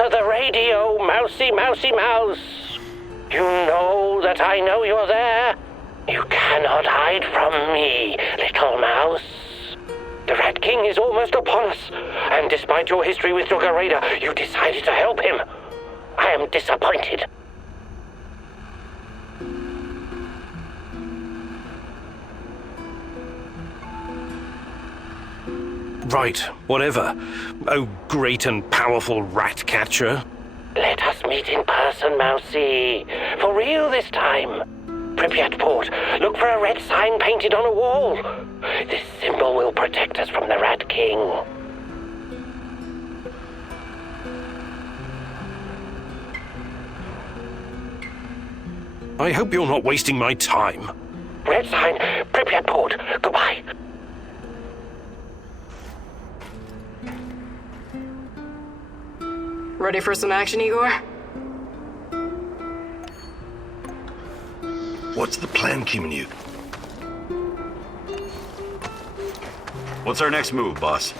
Answer the radio, mousy, mousy, mouse. You know that I know you're there. You cannot hide from me, little mouse. The Rat King is almost upon us, and despite your history with Dogger Raider, you decided to help him. I am disappointed. Right, whatever. Oh, great and powerful rat catcher. Let us meet in person, Mousy. For real this time. Pripyat Port, look for a red sign painted on a wall. This symbol will protect us from the Rat King. I hope you're not wasting my time. Red sign, Pripyat Port. Goodbye. Ready for some action, Igor? What's the plan, Kimonu? What's our next move, boss?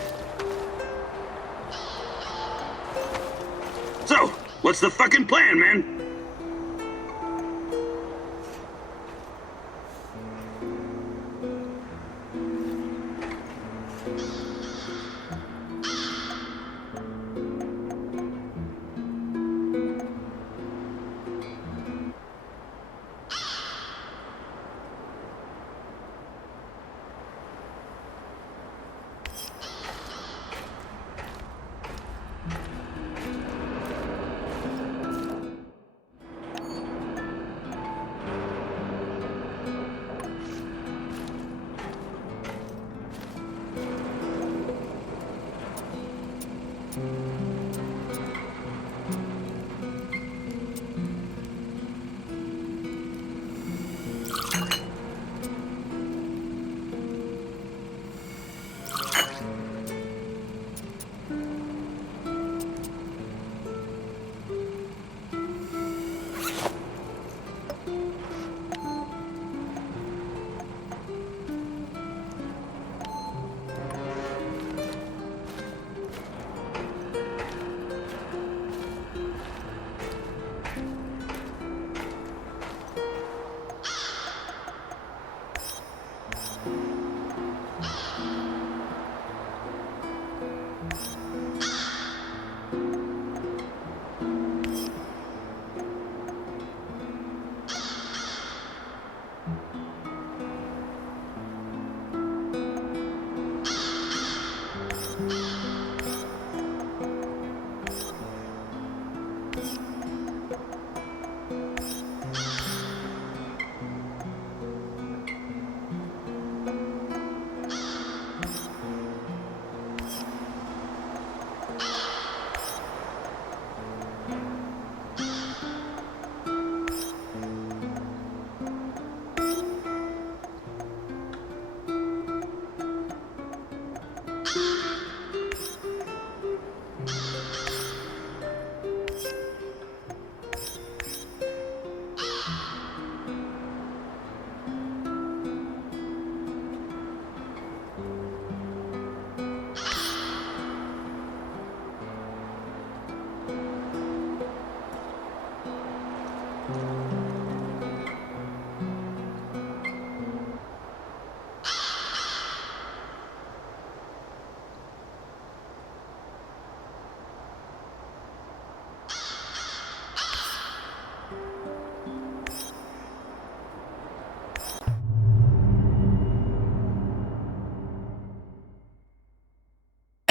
So, what's the fucking plan, man?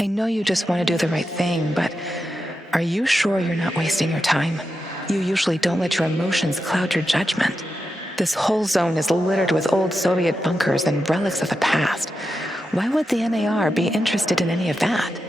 I know you just want to do the right thing, but are you sure you're not wasting your time? You usually don't let your emotions cloud your judgment. This whole zone is littered with old Soviet bunkers and relics of the past. Why would the NAR be interested in any of that?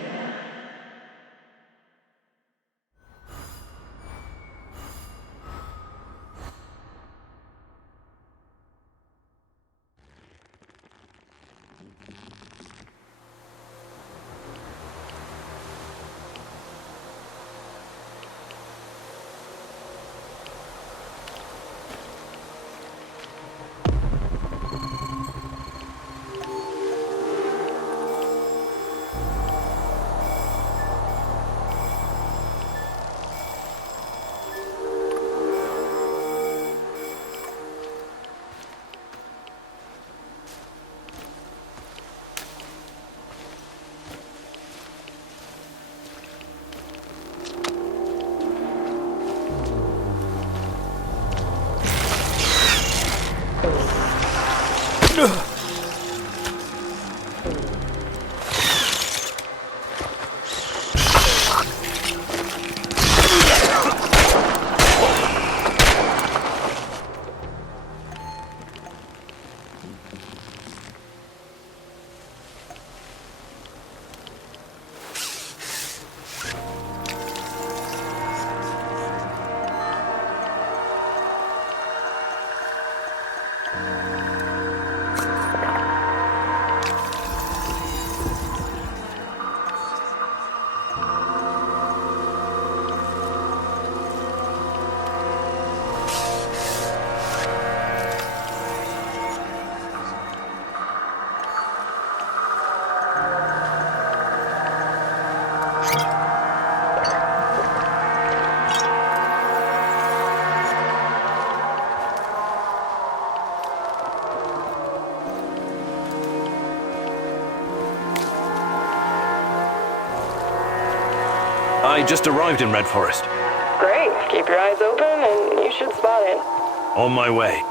I just arrived in Red Forest. Great. Keep your eyes open and you should spot it. On my way.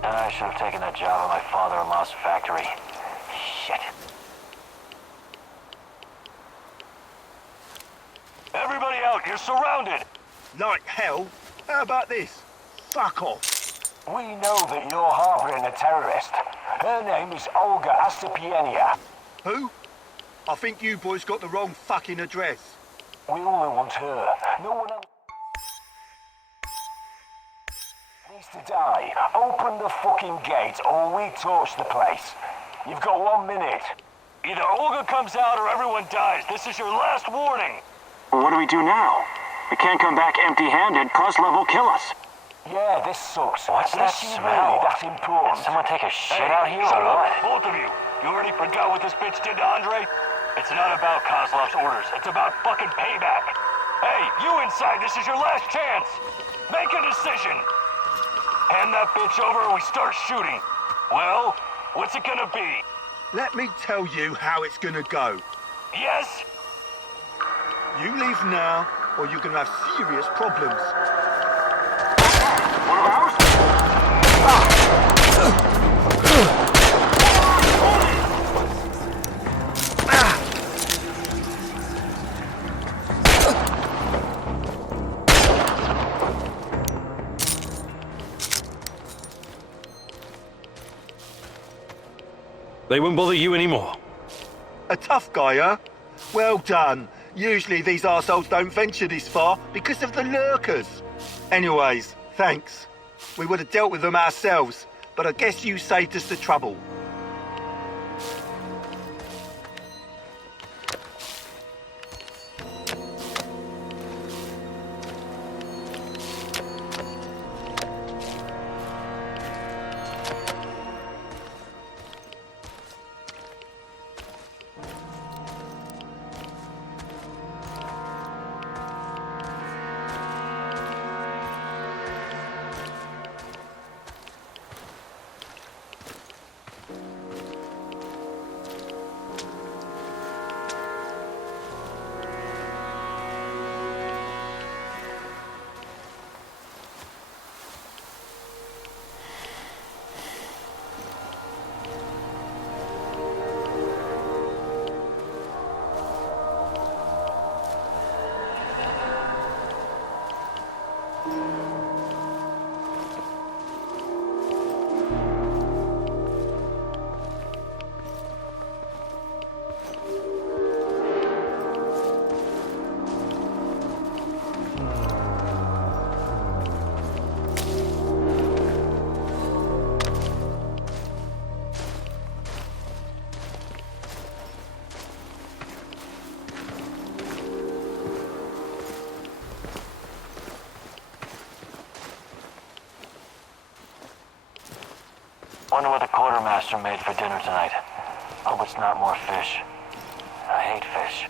I should have taken that job at my father-in-law's factory. Shit. Everybody out, you're surrounded! Like hell? How about this? Fuck off. We know that you're harboring a terrorist. Her name is Olga Astapienia. Who? I think you boys got the wrong fucking address. We only want her. No one else needs to die. Open the fucking gate or we torch the place. You've got 1 minute. Either Olga comes out or everyone dies. This is your last warning. What do we do now? We can't come back empty-handed. Kozlov will kill us. Yeah, this sucks. What's that Is she smell? really that important? Did someone take a shit Hey, out here shut or up, what? both of you. You already forgot what this bitch did to Andre? It's not about Kozlov's orders. It's about fucking payback. Hey, you inside, this is your last chance. Make a decision. Hand that bitch over or we start shooting. Well, what's it gonna be? Let me tell you how it's gonna go. Yes? You leave now, or you're gonna have serious problems. One of ours? They won't bother you anymore. A tough guy, huh? Well done. Usually these arseholes don't venture this far because of the lurkers. Anyways, thanks. We would have dealt with them ourselves, but I guess you saved us the trouble. Wonder what the quartermaster made for dinner tonight. Hope it's not more fish. I hate fish.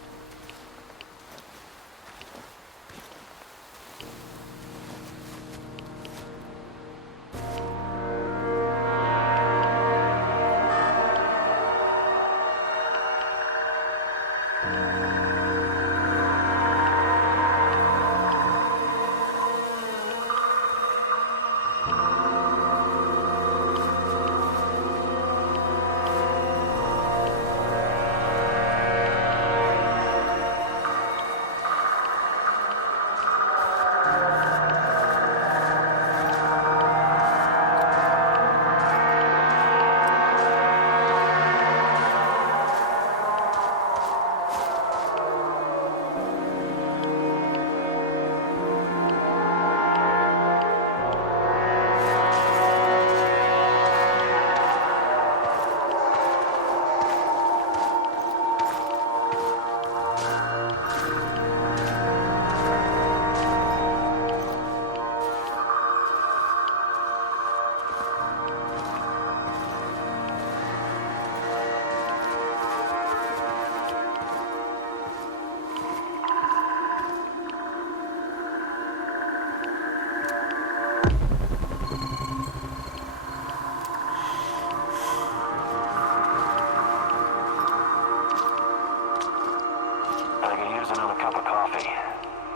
Another cup of coffee,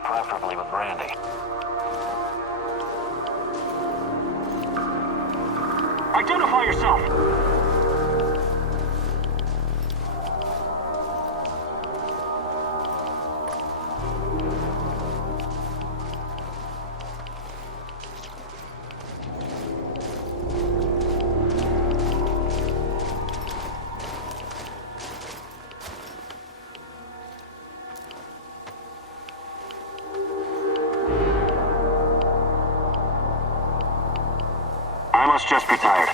preferably with brandy. Identify yourself! I must just be tired.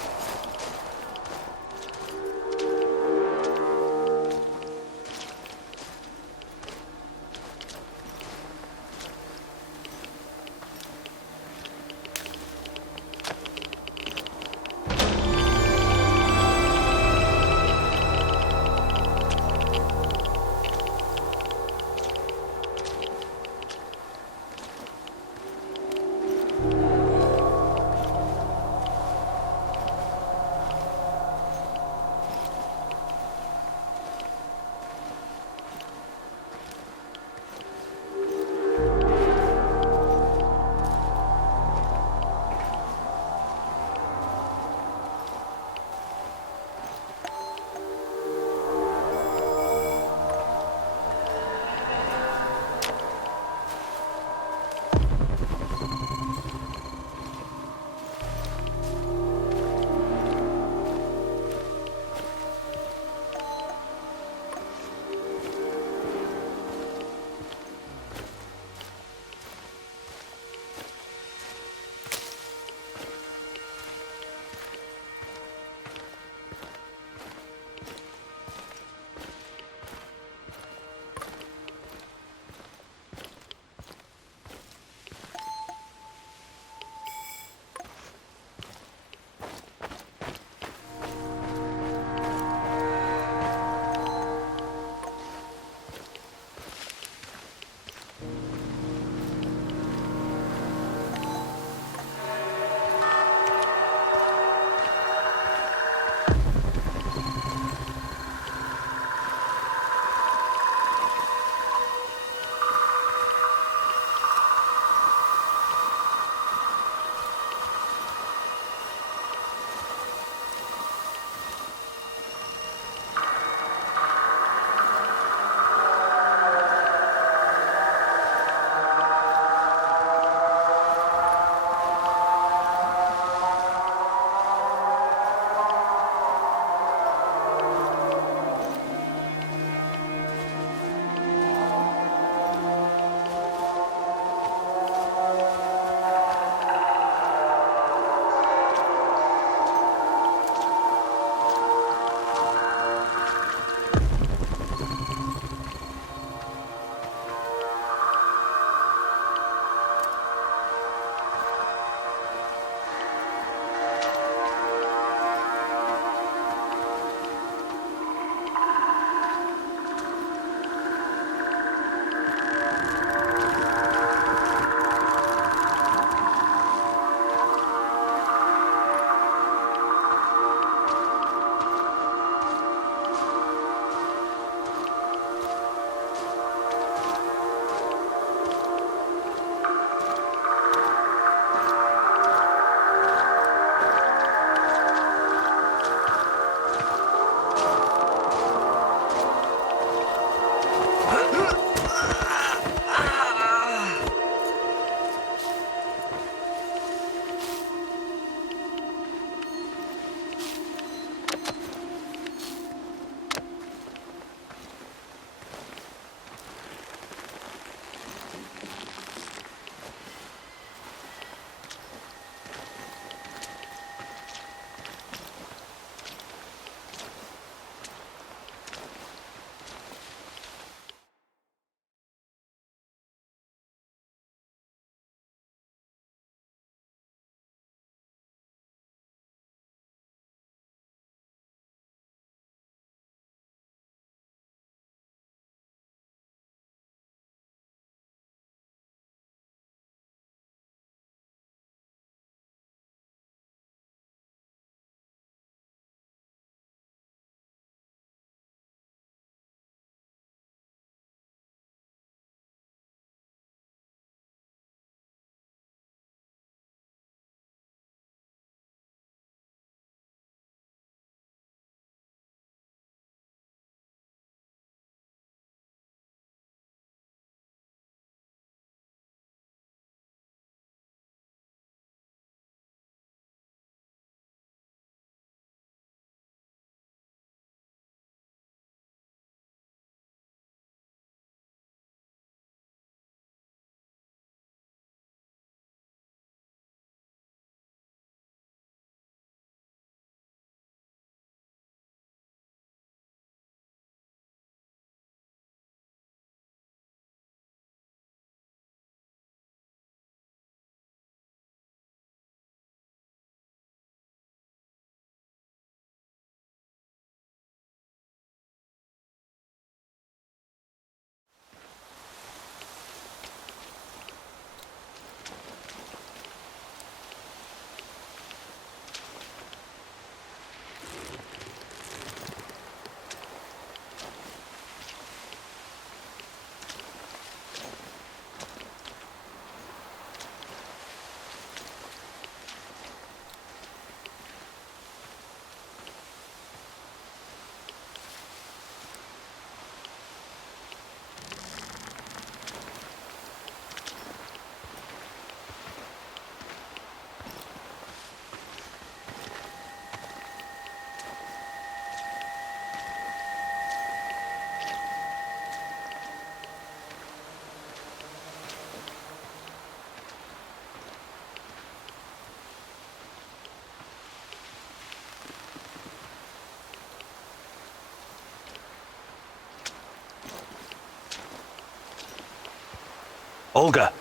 Olga,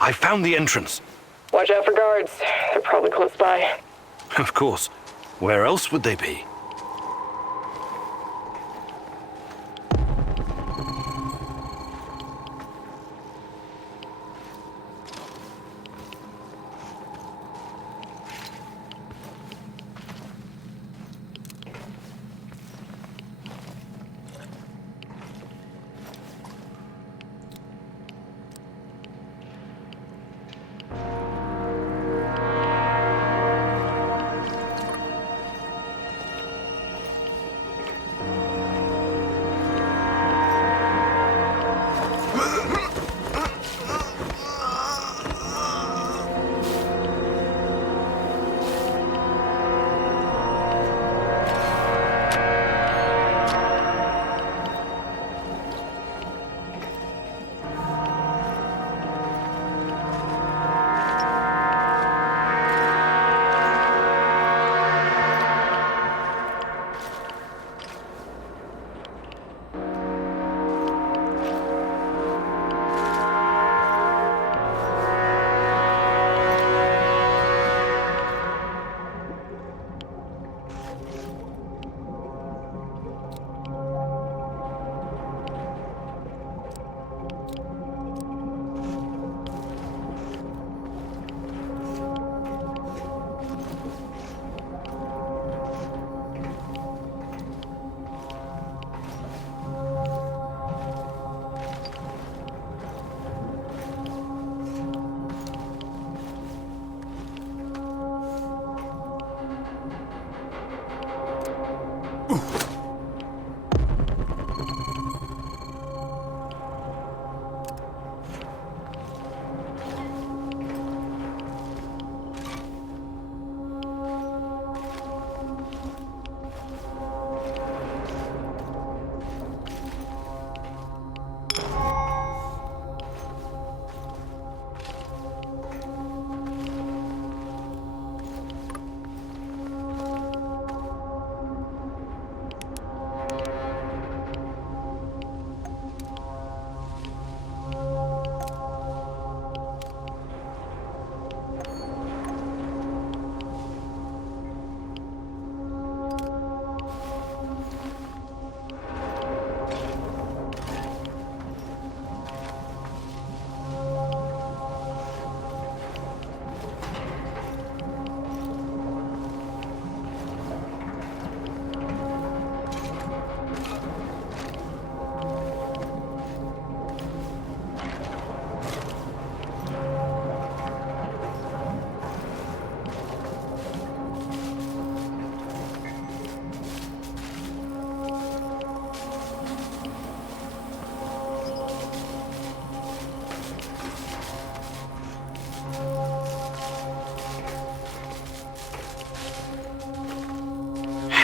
I found the entrance. Watch out for guards. They're probably close by. Of course. Where else would they be?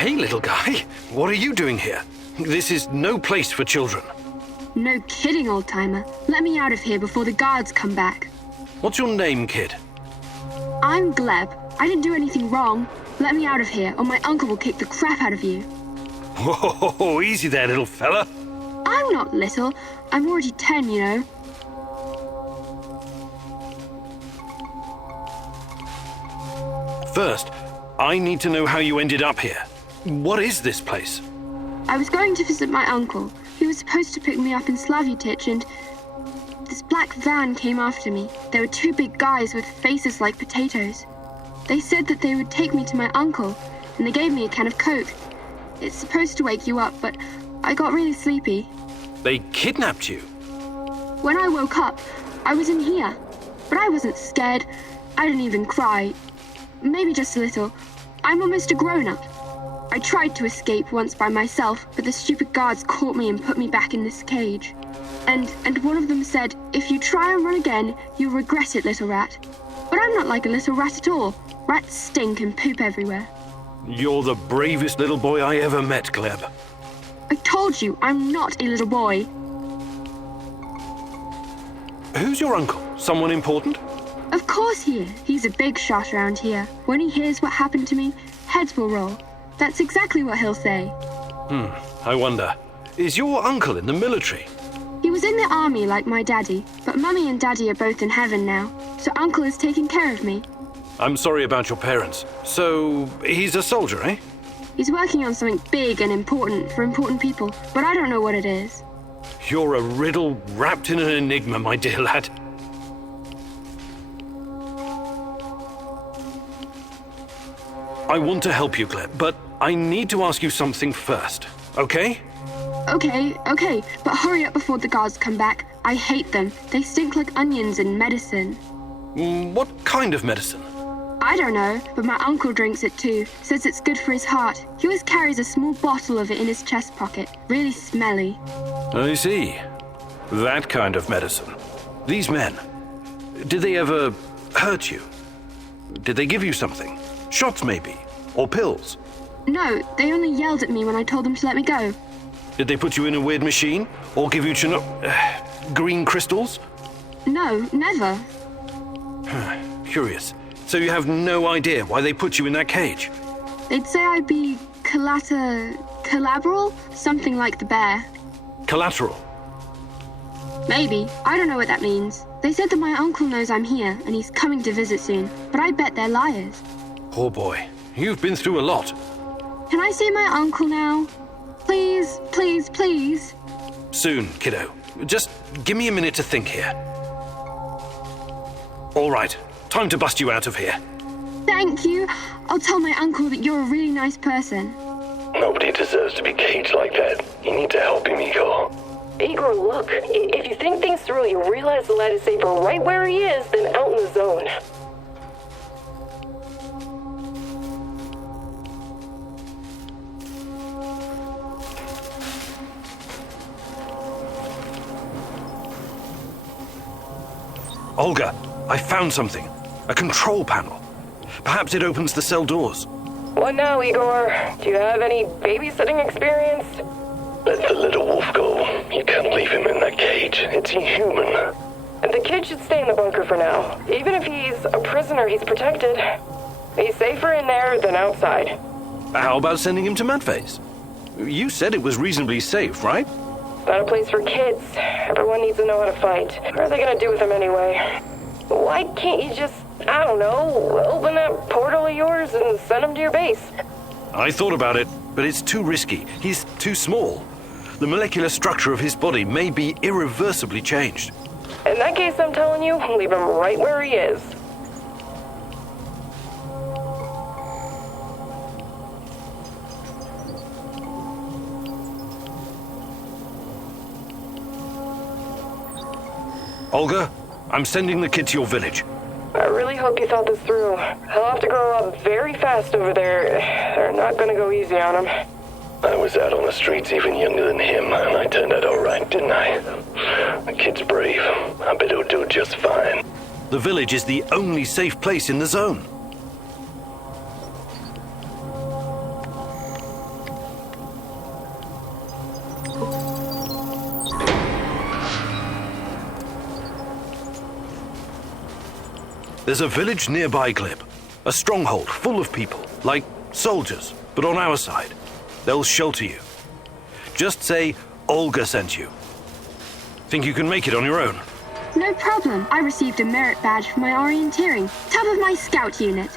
Hey, little guy. What are you doing here? This is no place for children. No kidding, old-timer. Let me out of here before the guards come back. What's your name, kid? I'm Gleb. I didn't do anything wrong. Let me out of here, or my uncle will kick the crap out of you. Whoa, easy there, little fella. I'm not little. I'm already 10, you know. First, I need to know how you ended up here. What is this place? I was going to visit my uncle. He was supposed to pick me up in Slavutich, and this black van came after me. There were two big guys with faces like potatoes. They said that they would take me to my uncle, and they gave me a can of Coke. It's supposed to wake you up, but I got really sleepy. They kidnapped you? When I woke up, I was in here. But I wasn't scared. I didn't even cry. Maybe just a little. I'm almost a grown-up. I tried to escape once by myself, but the stupid guards caught me and put me back in this cage. And one of them said, if you try and run again, you'll regret it, little rat. But I'm not like a little rat at all. Rats stink and poop everywhere. You're the bravest little boy I ever met, Gleb. I told you, I'm not a little boy. Who's your uncle? Someone important? Of course he is. He's a big shot around here. When he hears what happened to me, heads will roll. That's exactly what he'll say. I wonder. Is your uncle in the military? He was in the army like my daddy, but But Mummy and Daddy are both in heaven now, so Uncle is taking care of me. I'm sorry about your parents. So, he's a soldier, eh? He's working on something big and important for important people, but I don't know what it is. You're a riddle wrapped in an enigma, my dear lad. I want to help you, Claire, but I need to ask you something first, okay? Okay, but hurry up before the guards come back. I hate them. They stink like onions and medicine. What kind of medicine? I don't know, but my uncle drinks it too. Says it's good for his heart. He always carries a small bottle of it in his chest pocket. Really smelly. I see. That kind of medicine. These men, did they ever hurt you? Did they give you something? Shots, maybe? Or pills? No, they only yelled at me when I told them to let me go. Did they put you in a weird machine? Or give you green crystals? No, never. Curious. So you have no idea why they put you in that cage? They'd say I'd be collateral? Something like the bear. Collateral? Maybe. I don't know what that means. They said that my uncle knows I'm here and he's coming to visit soon, but I bet they're liars. Poor boy. You've been through a lot. Can I see my uncle now? Please, please, please. Soon, kiddo. Just give me a minute to think here. All right. Time to bust you out of here. Thank you. I'll tell my uncle that you're a really nice person. Nobody deserves to be caged like that. You need to help him, Igor. Igor, look. If you think things through, you realize the lad is safer right where he is than out in the zone. Olga, I found something. A control panel. Perhaps it opens the cell doors. What now, Igor? Do you have any babysitting experience? Let the little wolf go. You can't leave him in that cage. It's inhuman. The kid should stay in the bunker for now. Even if he's a prisoner, he's protected. He's safer in there than outside. How about sending him to Madface? You said it was reasonably safe, right? Not a place for kids. Everyone needs to know how to fight. What are they gonna do with him anyway? Why can't you just, I don't know, open that portal of yours and send him to your base? I thought about it, but it's too risky. He's too small. The molecular structure of his body may be irreversibly changed. In that case, I'm telling you, leave him right where he is. Olga, I'm sending the kid to your village. I really hope you thought this through. He'll have to grow up very fast over there. They're not gonna go easy on him. I was out on the streets even younger than him, and I turned out all right, didn't I? The kid's brave. I bet he'll do just fine. The village is the only safe place in the zone. There's a village nearby, Glib. A stronghold full of people, like soldiers, but on our side. They'll shelter you. Just say Olga sent you. Think you can make it on your own? No problem. I received a merit badge for my orienteering. Top of my scout unit.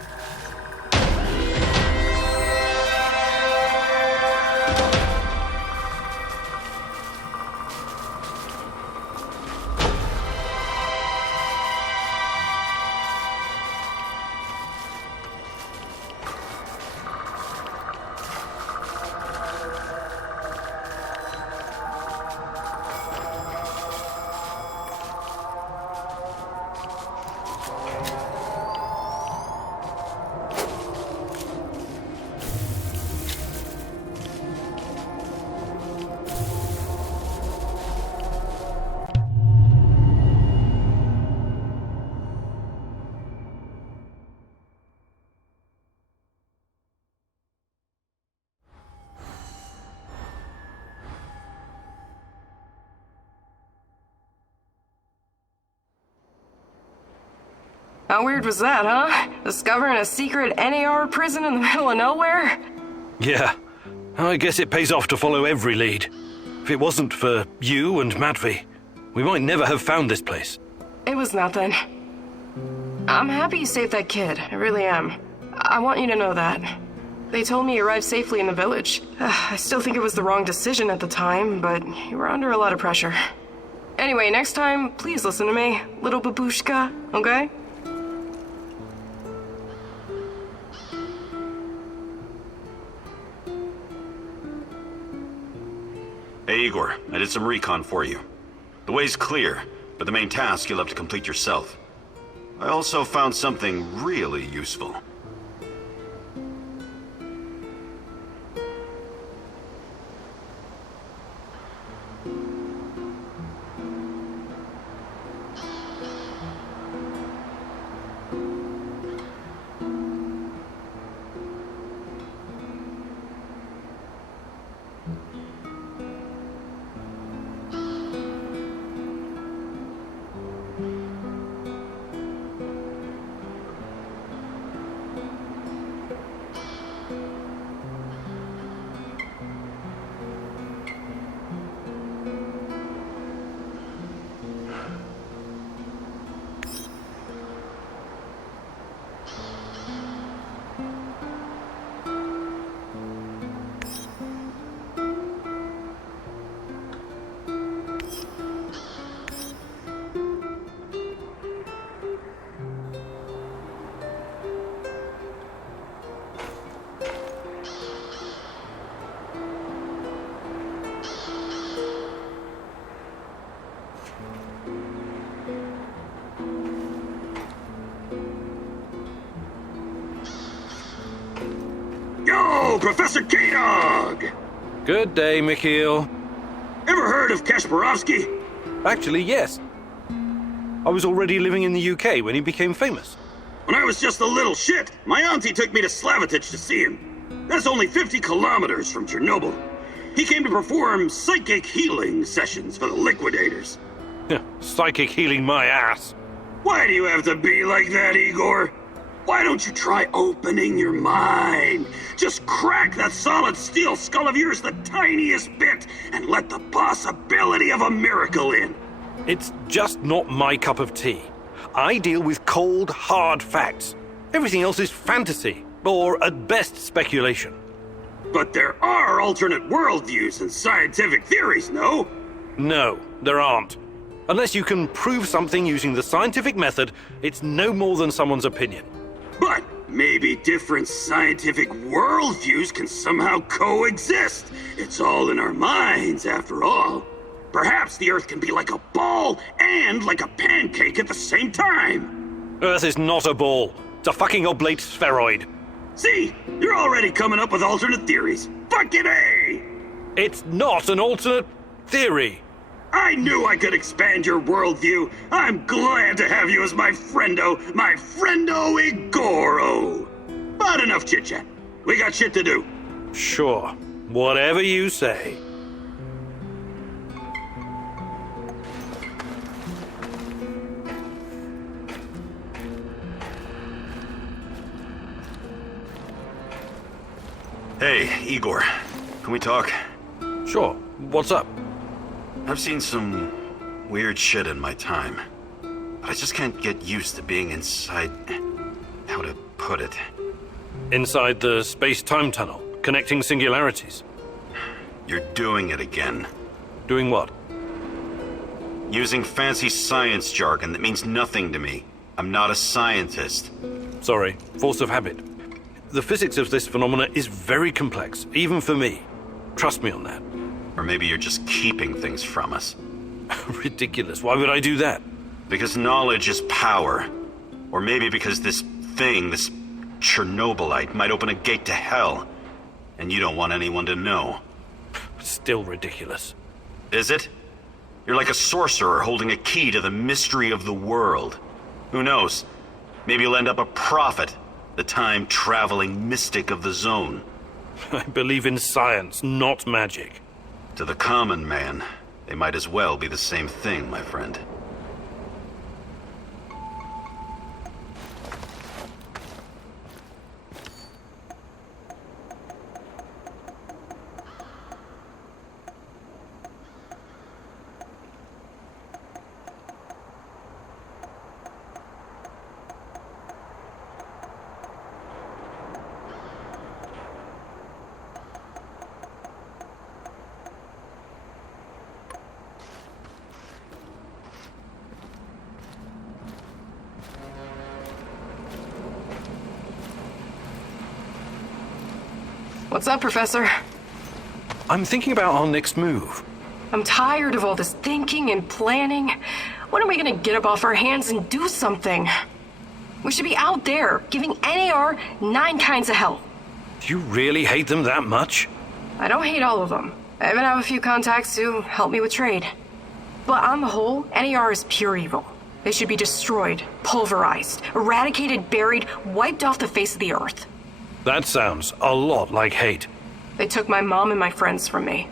How weird was that, huh? Discovering a secret NAR prison in the middle of nowhere? Yeah. I guess it pays off to follow every lead. If it wasn't for you and Madvi, we might never have found this place. it was nothing. I'm happy you saved that kid. I really am. I want you to know that. They told me you arrived safely in the village. I still think it was the wrong decision at the time, but you were under a lot of pressure. Anyway, next time, please listen to me, little babushka, okay? Hey, Igor, I did some recon for you. The way's clear, but the main task you'll have to complete yourself. I also found something really useful. Yo, Professor K-Dog! Good day, Mikhail. Ever heard of Kasparovsky? Actually, yes. I was already living in the UK when he became famous. When I was just a little shit, my auntie took me to Slavittich to see him. That's only 50 kilometers from Chernobyl. He came to perform psychic healing sessions for the liquidators. Psychic healing my ass. Why do you have to be like that, Igor? Why don't you try opening your mind? Just crack that solid steel skull of yours the tiniest bit and let the possibility of a miracle in. It's just not my cup of tea. I deal with cold, hard facts. Everything else is fantasy, or at best speculation. But there are alternate worldviews and scientific theories, no? No, there aren't. Unless you can prove something using the scientific method, it's no more than someone's opinion. But maybe different scientific worldviews can somehow coexist. It's all in our minds, after all. Perhaps the Earth can be like a ball and like a pancake at the same time. Earth is not a ball. It's a fucking oblate spheroid. See? You're already coming up with alternate theories. Fucking A! It's not an alternate theory. I knew I could expand your worldview. I'm glad to have you as my friendo Igoro. But enough chit-chat. We got shit to do. Sure. Whatever you say. Hey, Igor. Can we talk? Sure. What's up? I've seen some weird shit in my time. But I just can't get used to being inside... how to put it? Inside the space-time tunnel, connecting singularities. You're doing it again. Doing what? Using fancy science jargon that means nothing to me. I'm not a scientist. Sorry, force of habit. The physics of this phenomena is very complex, even for me. Trust me on that. Or maybe you're just keeping things from us. Ridiculous. Why would I do that? Because knowledge is power. Or maybe because this thing, this Chernobylite, might open a gate to hell. And you don't want anyone to know. Still ridiculous. Is it? You're like a sorcerer holding a key to the mystery of the world. Who knows? Maybe you'll end up a prophet, the time-traveling mystic of the zone. I believe in science, not magic. To the common man, they might as well be the same thing, my friend. What's up, Professor? I'm thinking about our next move. I'm tired of all this thinking and planning. When are we gonna get up off our hands and do something? We should be out there, giving NAR 9 kinds of hell. Do you really hate them that much? I don't hate all of them. I even have a few contacts who help me with trade. But on the whole, NAR is pure evil. They should be destroyed, pulverized, eradicated, buried, wiped off the face of the earth. That sounds a lot like hate. They took my mom and my friends from me.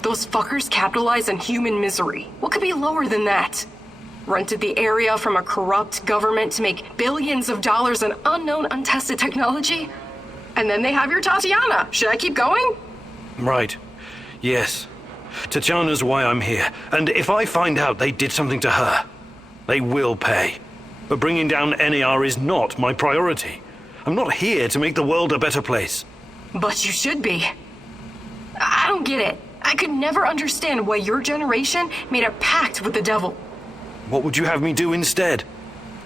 Those fuckers capitalized on human misery. What could be lower than that? Rented the area from a corrupt government to make billions of dollars on unknown, untested technology? And then they have your Tatiana. Should I keep going? Right. Yes. Tatiana's why I'm here. And if I find out they did something to her, they will pay. But bringing down NAR is not my priority. I'm not here to make the world a better place. But you should be. I don't get it. I could never understand why your generation made a pact with the devil. What would you have me do instead?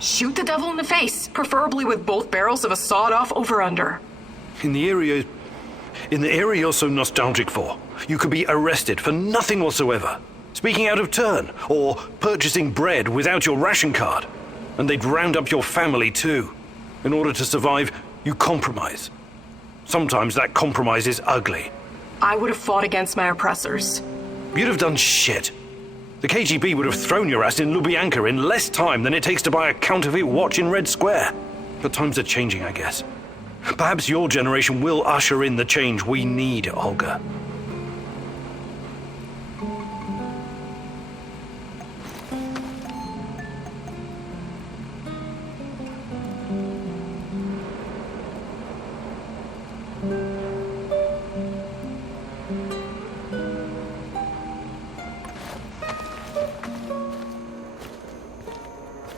Shoot the devil in the face, preferably with both barrels of a sawed-off over-under. In the area you're so nostalgic for, you could be arrested for nothing whatsoever. Speaking out of turn, or purchasing bread without your ration card. And they'd round up your family too. In order to survive, you compromise. Sometimes that compromise is ugly. I would have fought against my oppressors. You'd have done shit. The KGB would have thrown your ass in Lubyanka in less time than it takes to buy a counterfeit watch in Red Square. But times are changing, I guess. Perhaps your generation will usher in the change we need, Olga.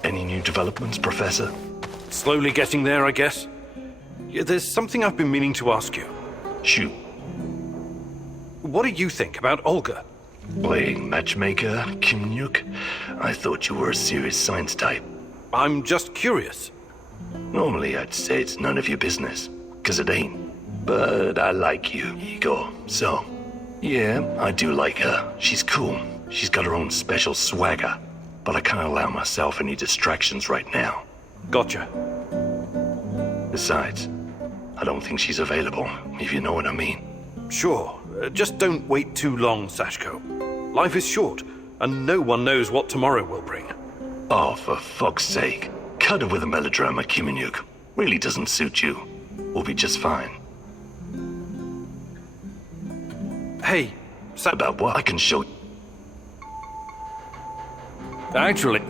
Any new developments, Professor? Slowly getting there, I guess. Yeah, there's something I've been meaning to ask you. Shoot. What do you think about Olga? Playing matchmaker, Kimnyuk? I thought you were a serious science type. I'm just curious. Normally I'd say it's none of your business, 'cause it ain't. But I like you, Igor, so... Yeah, I do like her. She's cool. She's got her own special swagger. But I can't allow myself any distractions right now. Gotcha. Besides, I don't think she's available, if you know what I mean. Sure. Just don't wait too long, Sashko. Life is short, and no one knows what tomorrow will bring. Oh, for fuck's sake. Cut it with a melodrama, Kimanyuk. Really doesn't suit you. We'll be just fine. Hey, About what? I can show... Actually...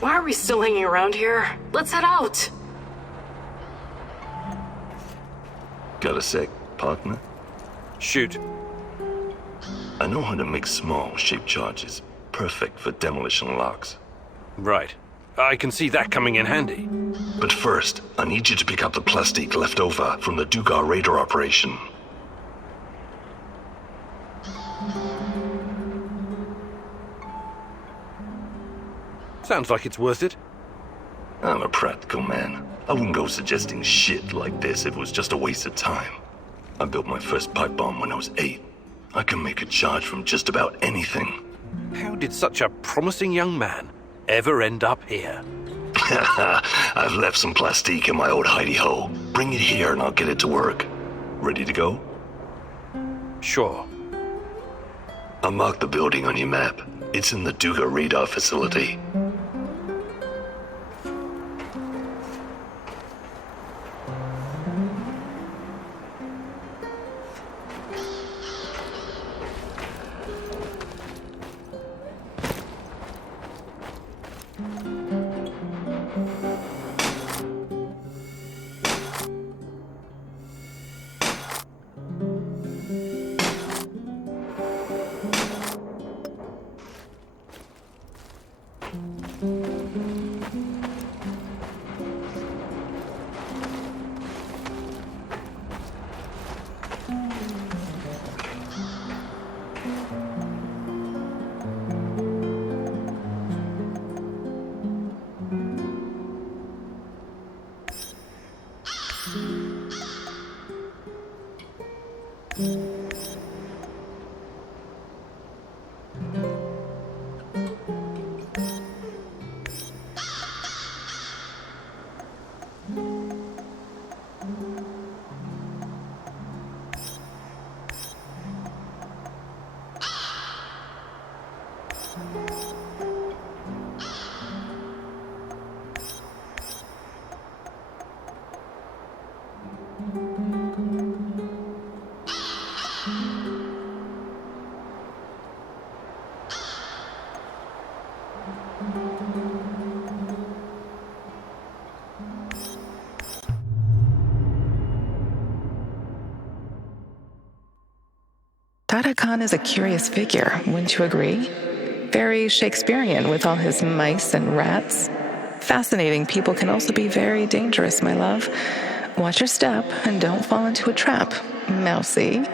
Why are we still hanging around here? Let's head out. Got a sec, partner? Shoot. I know how to make small, shaped charges. Perfect for demolition locks. Right. I can see that coming in handy. But first, I need you to pick up the plastic left over from the Dugar radar operation. Sounds like it's worth it. I'm a practical man. I wouldn't go suggesting shit like this if it was just a waste of time. I built my first pipe bomb when I was 8. I can make a charge from just about anything. How did such a promising young man ever end up here? I've left some plastique in my old hidey-hole. Bring it here and I'll get it to work. Ready to go? Sure. I marked the building on your map. It's in the Duga radar facility. Dada Khan is a curious figure, wouldn't you agree? Very Shakespearean with all his mice and rats. Fascinating people can also be very dangerous, my love. Watch your step and don't fall into a trap, mousy.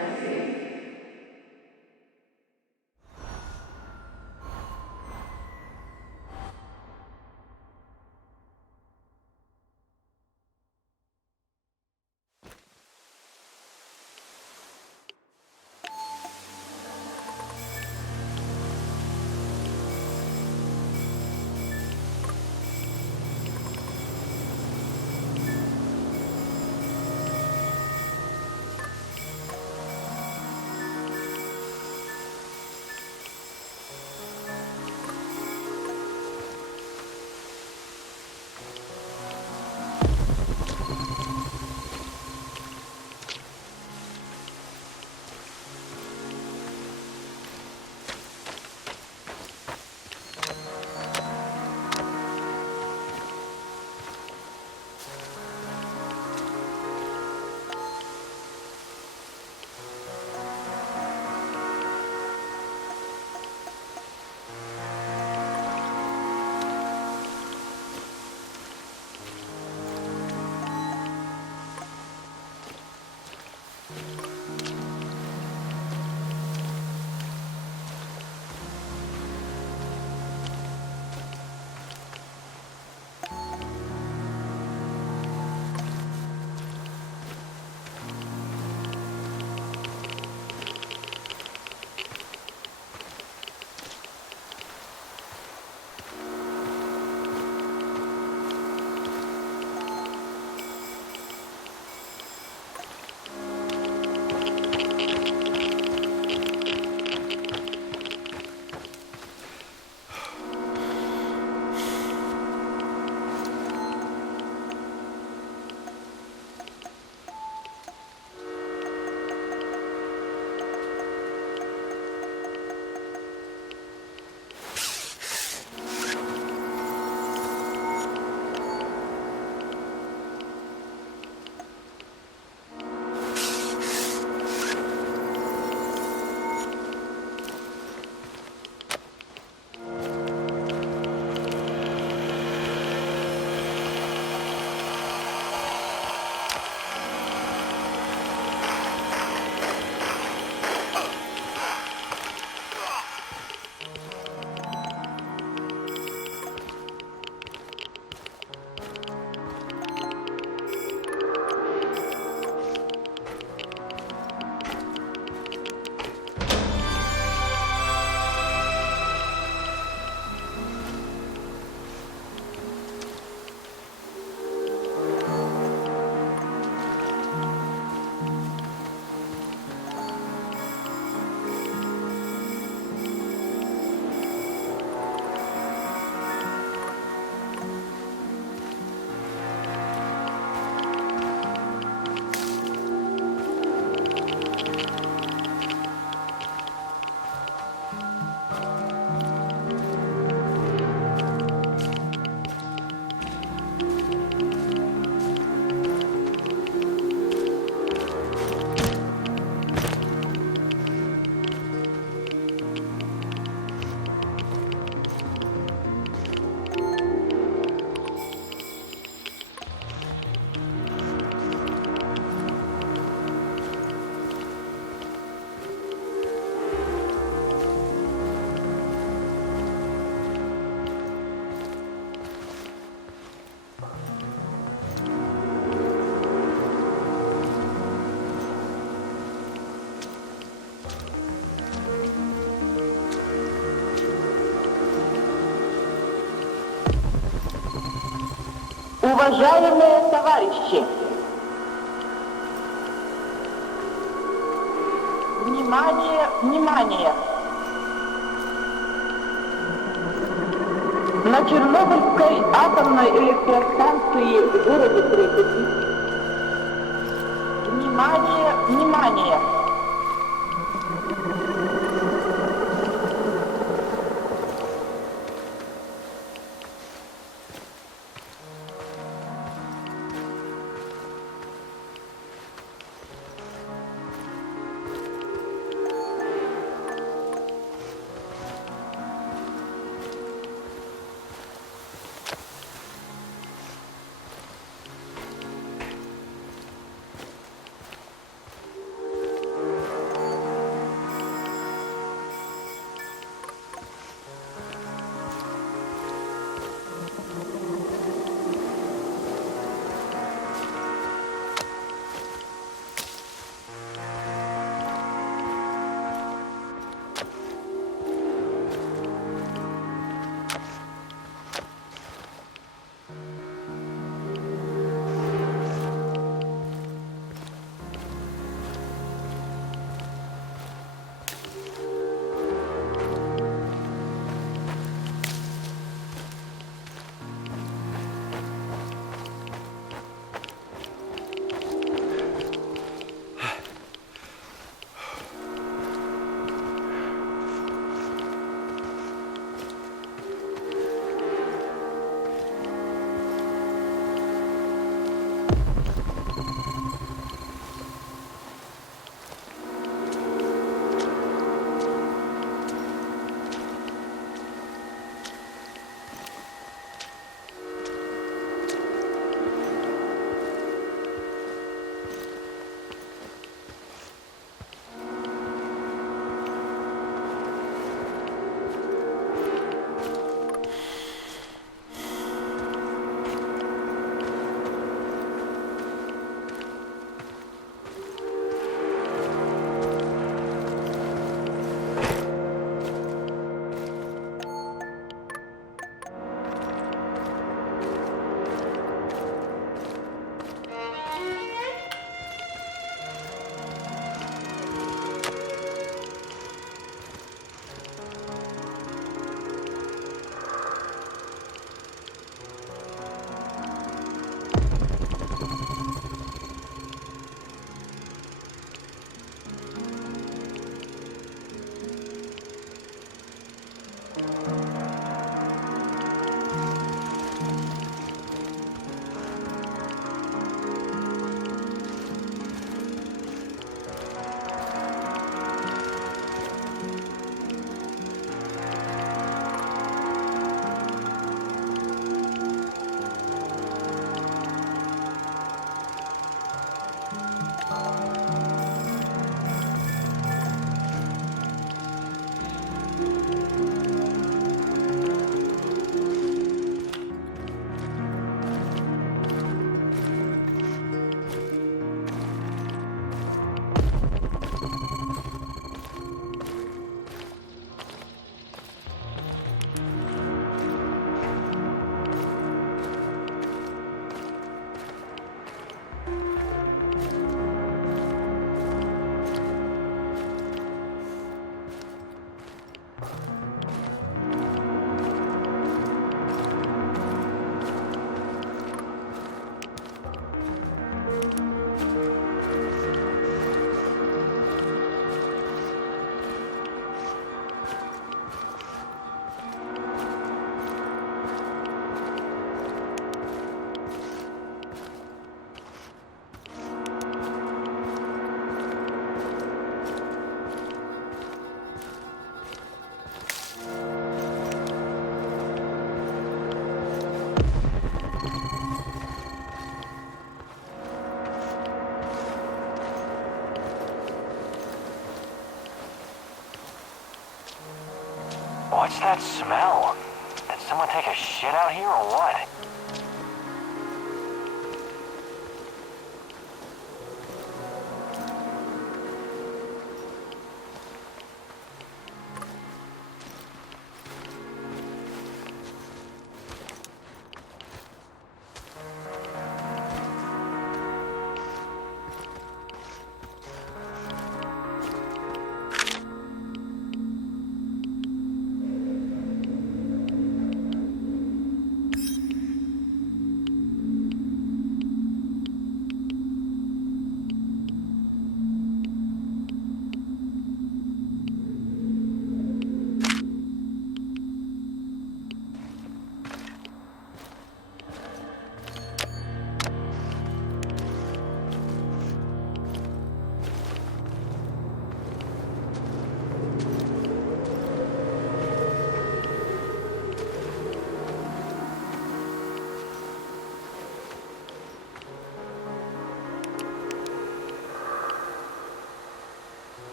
Уважаемые товарищи, внимание, внимание! На Чернобыльской атомной электростанции в городе Припяти. Внимание, внимание! What's that smell? Did someone take a shit out here or what?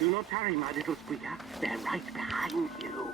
Do not tarry, my little squeaker. They're right behind you.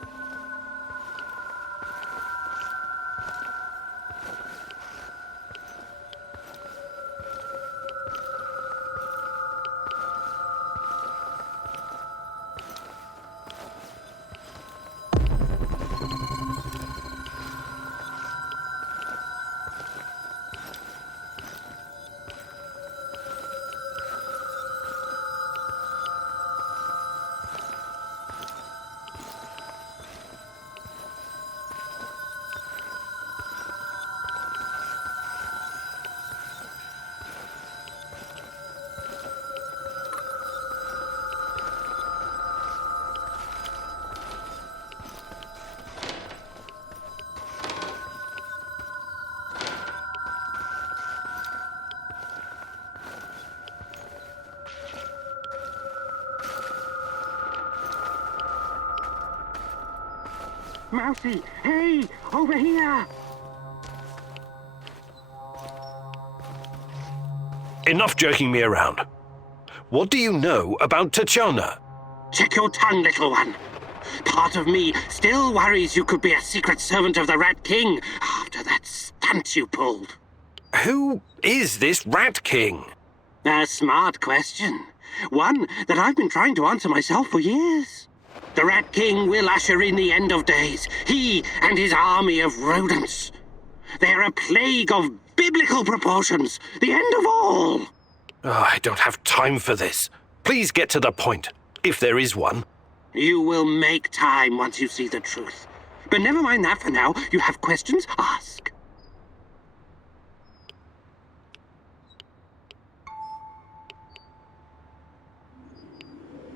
Mousy, hey, over here! Enough jerking me around. What do you know about Tachana? Check your tongue, little one. Part of me still worries you could be a secret servant of the Rat King after that stunt you pulled. Who is this Rat King? A smart question. One that I've been trying to answer myself for years. The Rat King will usher in the end of days. He and his army of rodents. They're a plague of biblical proportions. The end of all. Oh, I don't have time for this. Please get to the point, if there is one. You will make time once you see the truth. But never mind that for now. You have questions? Ask.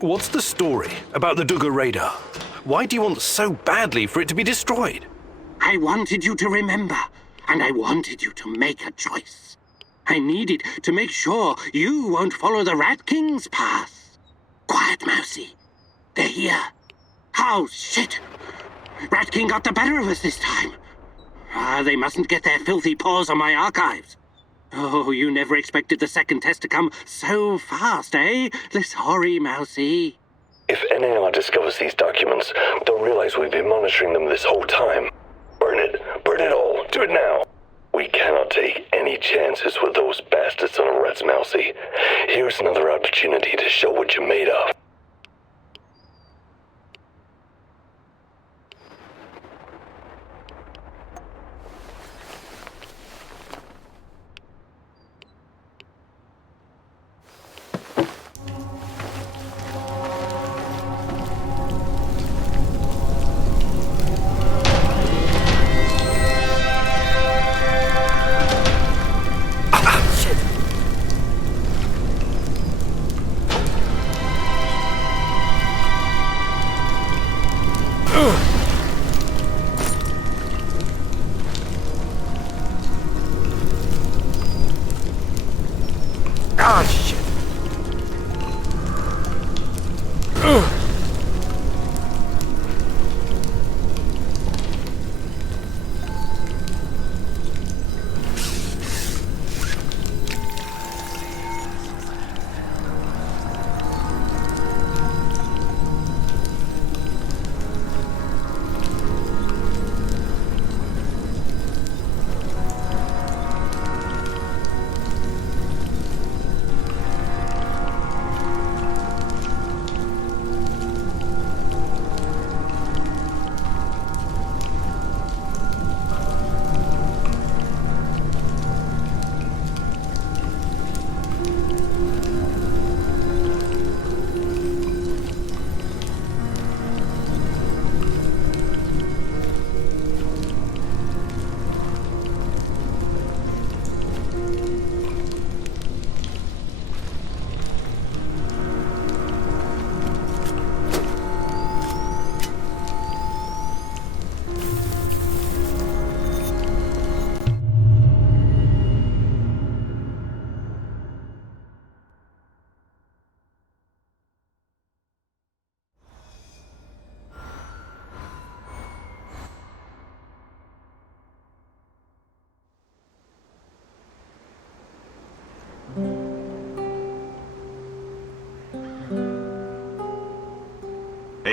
What's the story about the Duggar radar? Why do you want so badly for it to be destroyed? I wanted you to remember, and I wanted you to make a choice. I needed to make sure you won't follow the Rat King's path. Quiet, Mousy. They're here. Oh, shit. Rat King got the better of us this time. They mustn't get their filthy paws on my archives. Oh, you never expected the second test to come so fast, eh? Sorry, Mousy. If NAR discovers these documents, they'll realize we've been monitoring them this whole time. Burn it all, do it now. We cannot take any chances with those bastards on the Rats, Mousy. Here's another opportunity to show what you're made of.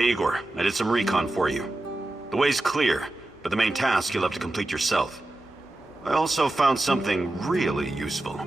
Hey Igor, I did some recon for you. The way's clear, but the main task you'll have to complete yourself. I also found something really useful.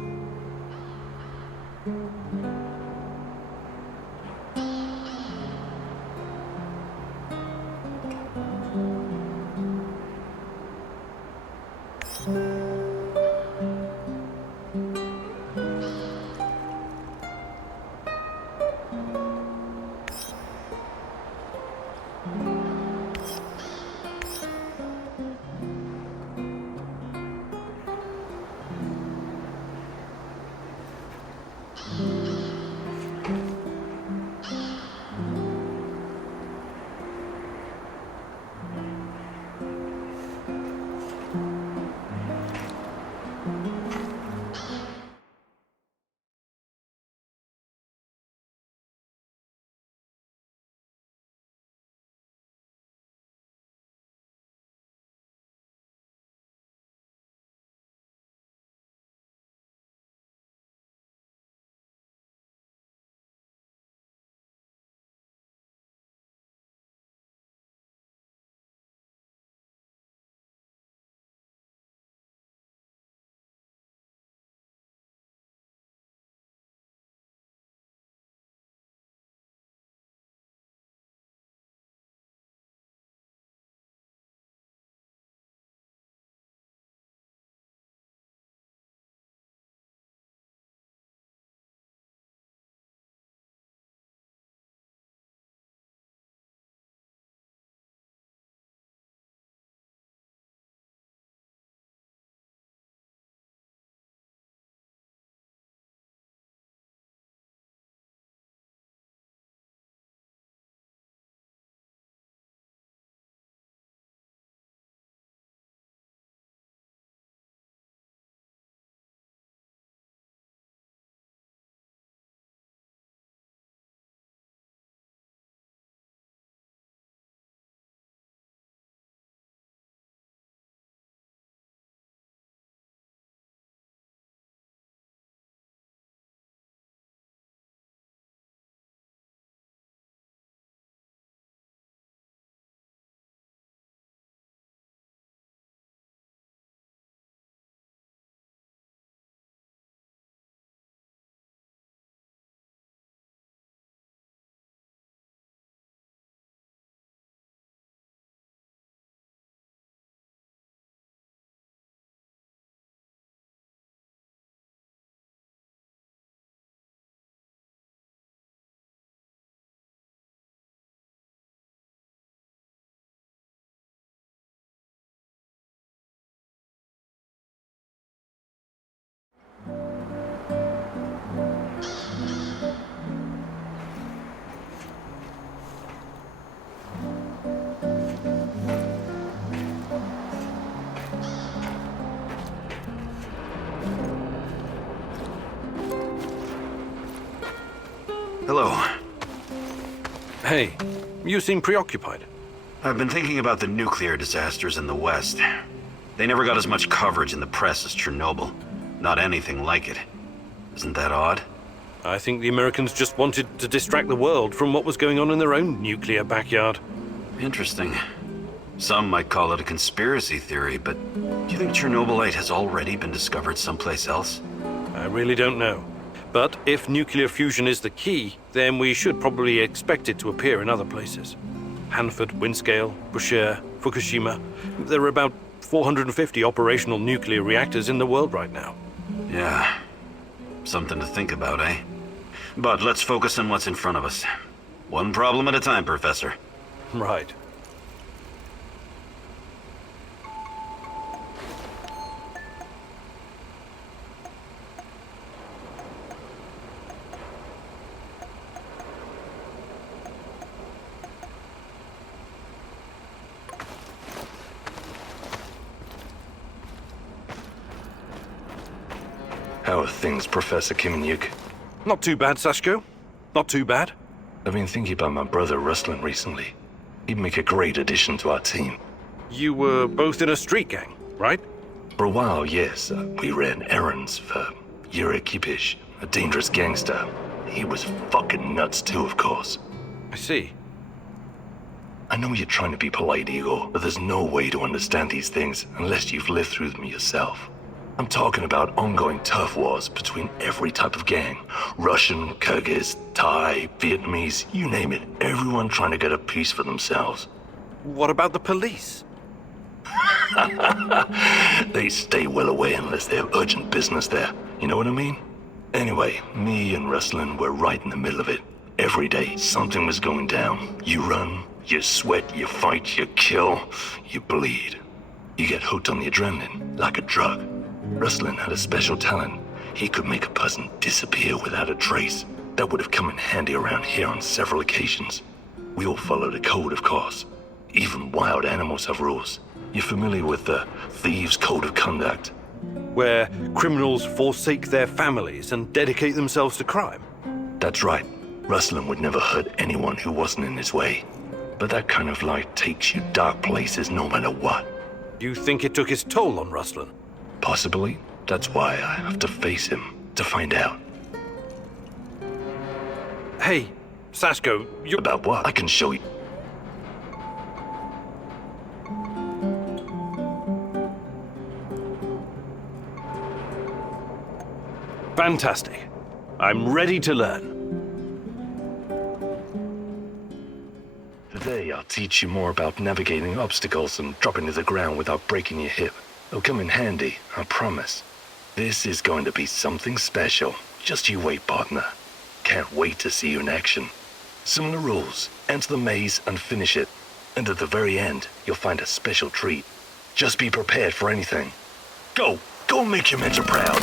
Hello. Hey, you seem preoccupied. I've been thinking about the nuclear disasters in the West. They never got as much coverage in the press as Chernobyl. Not anything like it. Isn't that odd? I think the Americans just wanted to distract the world from what was going on in their own nuclear backyard. Interesting. Some might call it a conspiracy theory, but do you think Chernobylite has already been discovered someplace else? I really don't know. But if nuclear fusion is the key, then we should probably expect it to appear in other places. Hanford, Windscale, Bushehr, Fukushima. There are about 450 operational nuclear reactors in the world right now. Yeah. Something to think about, eh? But let's focus on what's in front of us. One problem at a time, Professor. Right. How are things, Professor Kiminyuk? Not too bad, Sashko. Not too bad. I've been thinking about my brother Rustlin recently. He'd make a great addition to our team. You were both in a street gang, right? For a while, yes. We ran errands for Yuri Kipish, a dangerous gangster. He was fucking nuts too, of course. I see. know you're trying to be polite, Igor, but there's no way to understand these things unless you've lived through them yourself. I'm talking about ongoing turf wars between every type of gang. Russian, Kyrgyz, Thai, Vietnamese, you name it. Everyone trying to get a piece for themselves. What about the police? They stay well away unless they have urgent business there. You know what I mean? Anyway, me and Ruslan were right in the middle of it. Every day, something was going down. You run, you sweat, you fight, you kill, you bleed. You get hooked on the adrenaline, like a drug. Ruslan had a special talent. He could make a person disappear without a trace. That would have come in handy around here on several occasions. We all followed a code, of course. Even wild animals have rules. You're familiar with the Thieves' Code of Conduct? Where criminals forsake their families and dedicate themselves to crime? That's right. Ruslan would never hurt anyone who wasn't in his way. But that kind of life takes you dark places no matter what. You think it took its toll on Ruslan? Possibly. That's why I have to face him, to find out. Hey, Sasko, you... About what? I can show you. Fantastic. I'm ready to learn. Today I'll teach you more about navigating obstacles and dropping to the ground without breaking your hip. It'll come in handy, I promise. This is going to be something special. Just you wait, partner. Can't wait to see you in action. Similar rules. Enter the maze and finish it. And at the very end, you'll find a special treat. Just be prepared for anything. Go! Go make your mentor proud!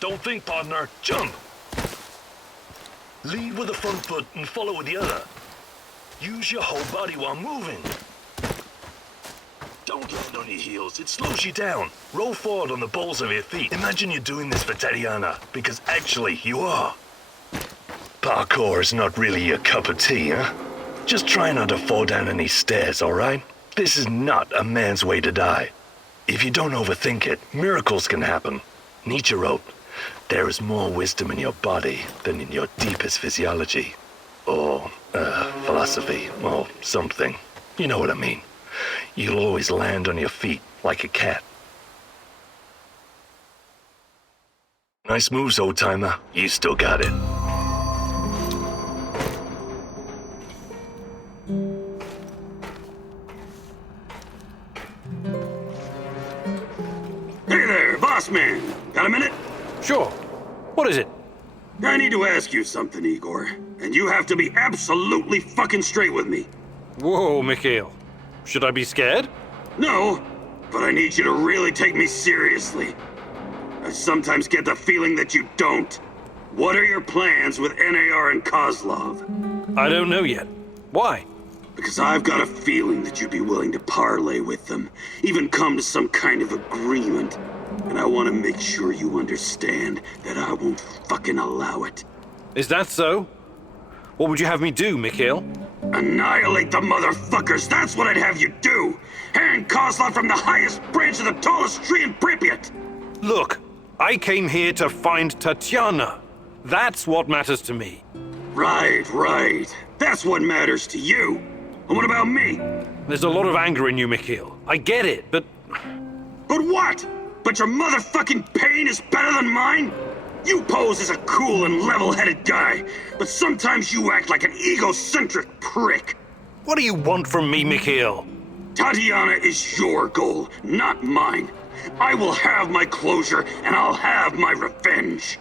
Don't think, partner. Jump! Lead with the front foot and follow with the other. Use your whole body while moving. Don't land on your heels. It slows you down. Roll forward on the balls of your feet. Imagine you're doing this for Tatiana, because actually you are. Parkour is not really your cup of tea, huh? Just try not to fall down any stairs, all right? This is not a man's way to die. If you don't overthink it, miracles can happen. Nietzsche wrote, "There is more wisdom in your body than in your deepest physiology." Or, philosophy, or something. You know what I mean. You'll always land on your feet like a cat. Nice moves, old-timer. You still got it. Hey there, boss man. Got a minute? Sure. What is it? I need to ask you something, Igor. And you have to be absolutely fucking straight with me. Whoa, Mikhail. Should I be scared? No, but I need you to really take me seriously. I sometimes get the feeling that you don't. What are your plans with NAR and Kozlov? I don't know yet. Why? Because I've got a feeling that you'd be willing to parlay with them, even come to some kind of agreement. And I want to make sure you understand that I won't fucking allow it. Is that so? What would you have me do, Mikhail? Annihilate the motherfuckers, that's what I'd have you do! Hang Kozlov from the highest branch of the tallest tree in Pripyat! Look, I came here to find Tatiana. That's what matters to me. Right. That's what matters to you. And what about me? There's a lot of anger in you, Mikhail. I get it, but... But what? But your motherfucking pain is better than mine? You pose as a cool and level-headed guy, but sometimes you act like an egocentric prick. What do you want from me, Mikhail? Tatiana is your goal, not mine. I will have my closure, and I'll have my revenge.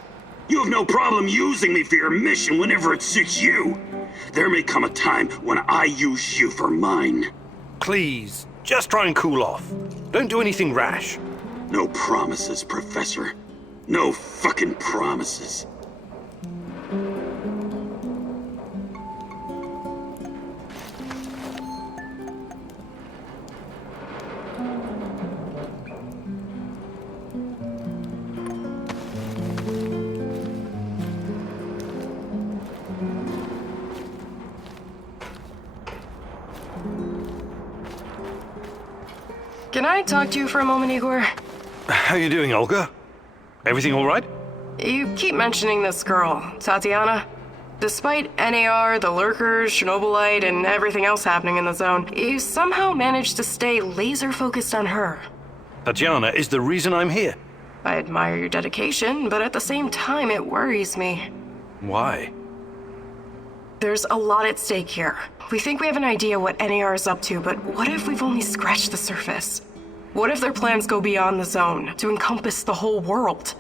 You have no problem using me for your mission whenever it suits you. There may come a time when I use you for mine. Please, just try and cool off. Don't do anything rash. No promises, Professor. No fucking promises. Can I talk to you for a moment, Igor? How you doing, Olga? Everything all right? You keep mentioning this girl, Tatiana. Despite NAR, the Lurkers, Chernobylite, and everything else happening in the zone, you somehow managed to stay laser-focused on her. Tatiana is the reason I'm here. I admire your dedication, but at the same time, it worries me. Why? There's a lot at stake here. We think we have an idea what NAR is up to, but what if we've only scratched the surface? What if their plans go beyond the zone, to encompass the whole world?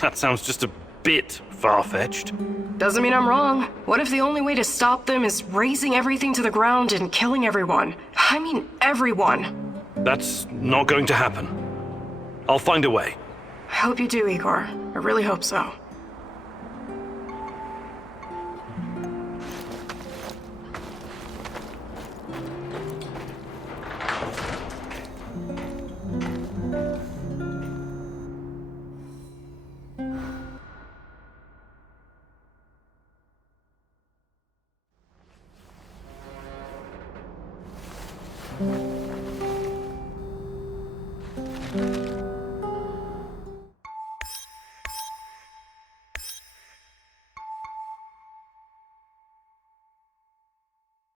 That sounds just a bit far-fetched. Doesn't mean I'm wrong. What if the only way to stop them is razing everything to the ground and killing everyone? I mean everyone. That's not going to happen. I'll find a way. I hope you do, Igor. I really hope so. Thank you.